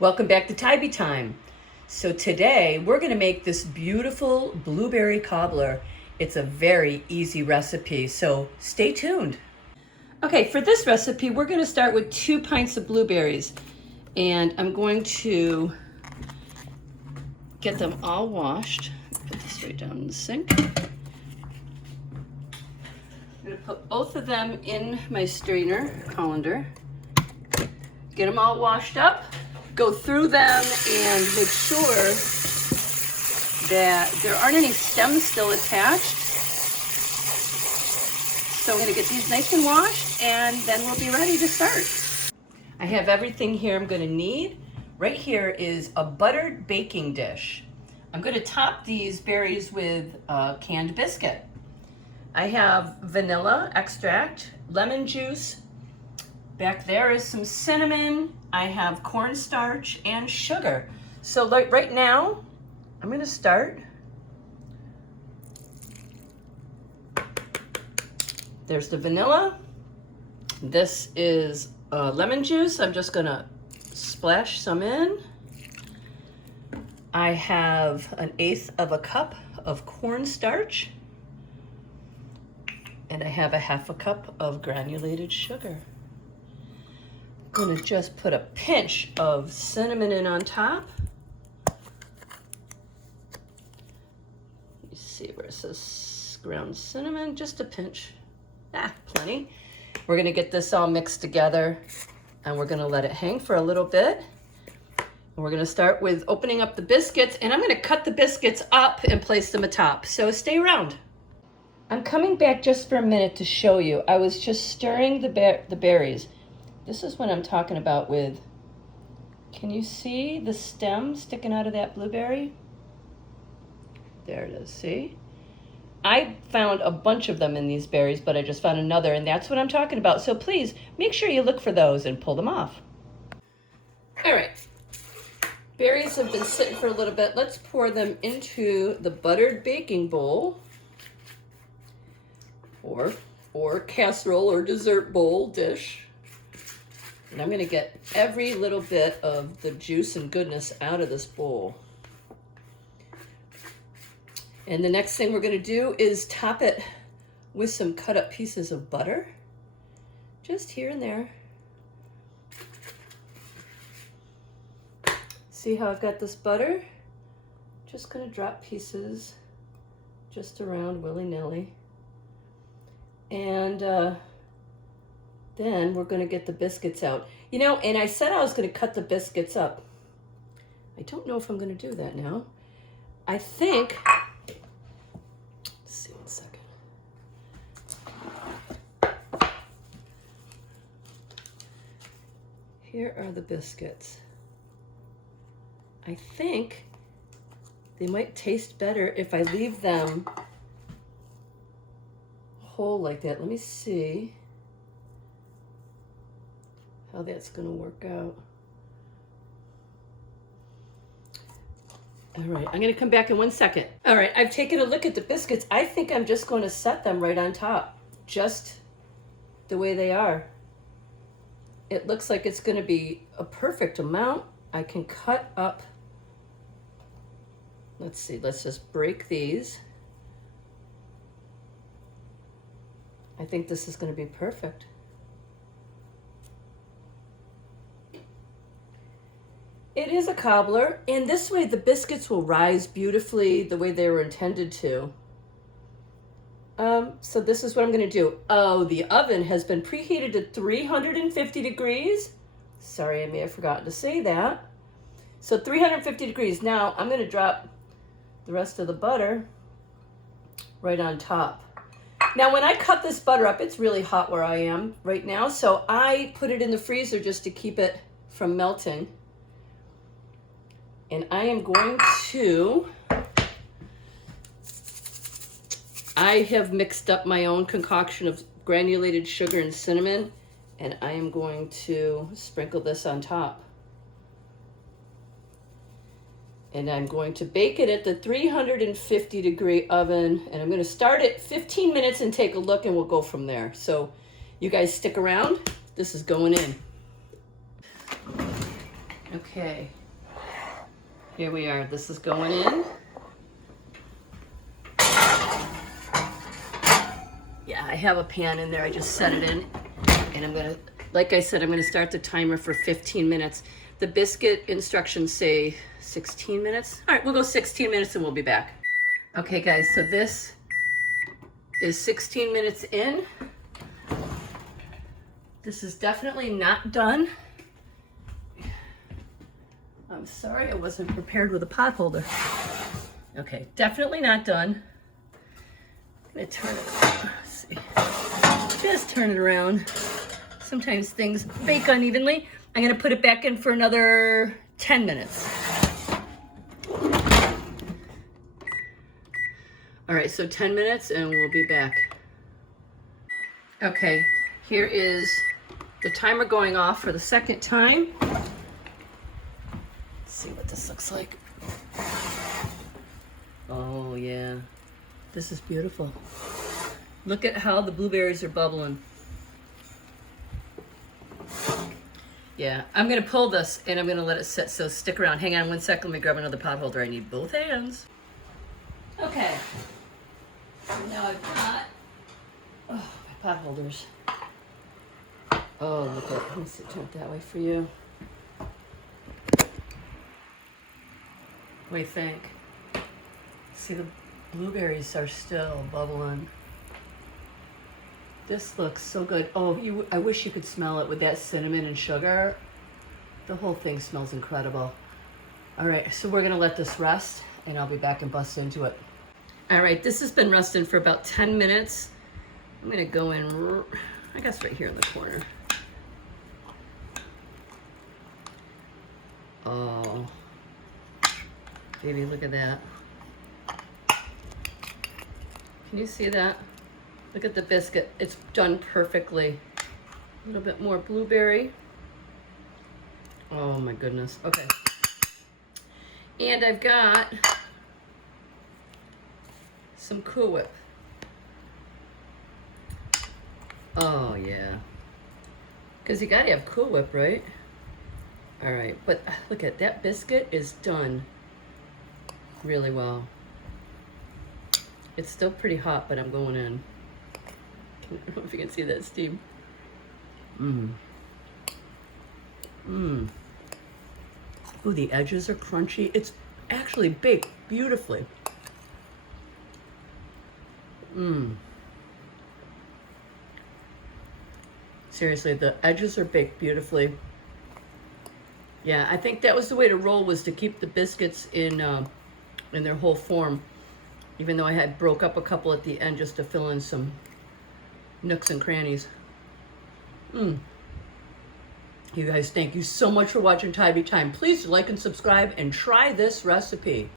Welcome back to Tybee Time. So today we're going to make this beautiful blueberry cobbler. It's a very easy recipe, so stay tuned. Okay, for this recipe we're going to start with 2 pints of blueberries, and I'm going to get them all washed. Put this right down in the sink. I'm going to put both of them in my strainer colander. Get them all washed up. Go through them and make sure that there aren't any stems still attached. So I'm going to get these nice and washed, and then we'll be ready to start. I have everything here I'm going to need. Right here is a buttered baking dish. I'm going to top these berries with canned biscuit. I have vanilla extract, lemon juice. Back there is some cinnamon. I have cornstarch and sugar. So like right now, I'm going to start. There's the vanilla. This is lemon juice. I'm just going to splash some in. I have 1/8 of a cup of cornstarch. And I have 1/2 cup of granulated sugar. I'm going to just put a pinch of cinnamon in on top. You see where it says ground cinnamon, just a pinch. Plenty. We're going to get this all mixed together, and we're going to let it hang for a little bit. And we're going to start with opening up the biscuits, and I'm going to cut the biscuits up and place them atop. So stay around. I'm coming back just for a minute to show you. I was just stirring the berries. This is what I'm talking about with, can you see the stem sticking out of that blueberry? There it is, see? I found a bunch of them in these berries, but I just found another, and that's what I'm talking about. So please, make sure you look for those and pull them off. All right, berries have been sitting for a little bit. Let's pour them into the buttered baking bowl, or casserole or dessert bowl dish. And I'm going to get every little bit of the juice and goodness out of this bowl. And the next thing we're going to do is top it with some cut up pieces of butter, just here and there. See how I've got this butter? Just going to drop pieces just around willy-nilly. And then we're going to get the biscuits out. You know, and I said I was going to cut the biscuits up. I don't know if I'm going to do that now. I think, let's see, 1 second. Here are the biscuits. I think they might taste better if I leave them whole like that. Let me see how that's going to work out. All right, I'm going to come back in 1 second. All right, I've taken a look at the biscuits. I think I'm just going to set them right on top, just the way they are. It looks like it's going to be a perfect amount. I can cut up. Let's see, let's just break these. I think this is going to be perfect. It is a cobbler, and this way the biscuits will rise beautifully the way they were intended to. So this is what I'm going to do. Oh, the oven has been preheated to 350 degrees. Sorry, I may have forgotten to say that. So 350 degrees. Now I'm going to drop the rest of the butter right on top. Now when I cut this butter up, it's really hot where I am right now, so I put it in the freezer just to keep it from melting. And I am going to, I have mixed up my own concoction of granulated sugar and cinnamon, and I am going to sprinkle this on top. And I'm going to bake it at the 350 degree oven, and I'm going to start it 15 minutes and take a look, and we'll go from there. So you guys stick around. This is going in. Okay, here we are. This is going in. Yeah, I have a pan in there. I just set it in, and I'm gonna, like I said, I'm gonna start the timer for 15 minutes. The biscuit instructions say 16 minutes. All right, we'll go 16 minutes and we'll be back. Okay guys, so this is 16 minutes in. This is definitely not done. I'm sorry I wasn't prepared with a pot holder. Okay, definitely not done. I'm gonna turn it around. Let's see. Just turn it around. Sometimes things bake unevenly. I'm gonna put it back in for another 10 minutes. All right, so 10 minutes and we'll be back. Okay, here is the timer going off for the second time. Let's see what this looks like. Oh yeah, this is beautiful. Look at how the blueberries are bubbling. Yeah, I'm gonna pull this and I'm gonna let it sit, so stick around. Hang on one second, let me grab another pot holder. I need both hands. Okay, so now I've got, my pot holders. Oh, look at, let me turn it that way for you. What do you think? See, the blueberries are still bubbling. This looks so good. Oh, I wish you could smell it with that cinnamon and sugar. The whole thing smells incredible. All right, so we're gonna let this rest and I'll be back and bust into it. All right, this has been resting for about 10 minutes. I'm gonna go in, I guess right here in the corner. Oh, baby, look at that. Can you see that? Look at the biscuit. It's done perfectly. A little bit more blueberry. Oh my goodness. Okay. And I've got some Cool Whip. Oh yeah. Because you gotta have Cool Whip, right? All right, but look at that biscuit is done really well. It's still pretty hot, but I'm going in. I don't know if you can see that steam. Mmm. Mmm. Ooh, the edges are crunchy. It's actually baked beautifully. Mmm. Seriously, the edges are baked beautifully. Yeah, I think that was the way to roll, was to keep the biscuits in their whole form, even though I had broke up a couple at the end just to fill in some nooks and crannies. You guys, thank you so much for watching Tybee Time. Please like and subscribe and try this recipe.